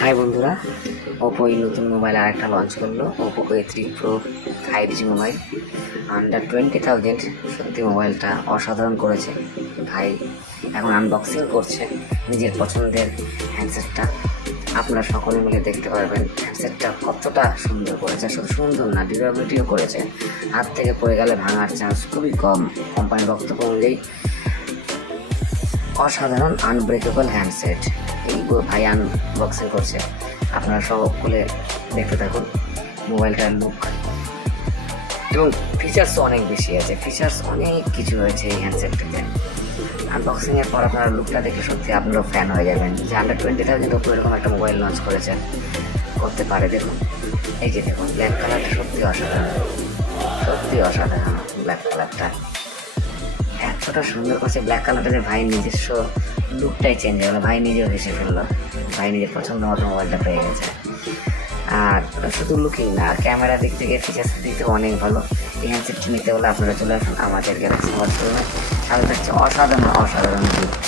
High বন্ধুরা, Oppo এই নতুন মোবাইল আর একটা লঞ্চ করলো, Oppo A3 pro 5G mobile under 20,000। সত্যি মোবাইলটা অসাধারণ করেছে ভাই। এখন আনবক্সিং করছে নিজের পছন্দের হ্যান্ডসেটটা। আপনারা সকলে মিলে দেখতে পারবেন হ্যান্ডসেটটা কতটা সুন্দর করেছে। শুধু সুন্দর না, ডিউরেবিলিটিও করেছে। হাত থেকে পড়ে গেলে ভাঙার চান্স খুবই কম। কোম্পানির বক্তব্য অনুযায়ী অসাধারণ আনব্রেকেবল হ্যান্ডসেট। এই ভাই আনবক্সিং করছে, আপনারা সকলে দেখতে থাকুন মোবাইলটার লুক এবং ফিচার্সও অনেক বেশি আছে। ফিচার্স অনেক কিছু রয়েছে এই হ্যান্ডসেটটাতে। আনবক্সিংয়ের পর আপনারা লুকটা দেখে সত্যি আপনারাও ফ্যান হয়ে যাবেন যে আন্ডার 20,000 ওপো এরকম একটা মোবাইল লঞ্চ করেছে, করতে পারে। দেখুন, এই যে দেখুন ব্ল্যাক কালারটা সত্যি অসাধারণ, সত্যি অসাধারণ। ব্ল্যাক কালারটা এতটা সুন্দর করছে। ব্ল্যাক কালারটা যে ভাই নিজস্ব লুকটাই চেঞ্জ হয়ে গেলো। ভাই নিজেও হেসে ফেললো, ভাই নিজের পছন্দ মতো মোবাইলটা পেয়ে গেছে। আর শুধু লুকিং না, ক্যামেরা দিক থেকে ফিচার্সের দিক থেকে অনেক ভালো। এই হ্যান্ডসেটটি নিতে হলে আপনারা চলে আসুন আমাদের গ্যালাক্সি হোয়াটসঅ্যাপে। সাথে থাকছে অসাধারণ অসাধারণ গিফট।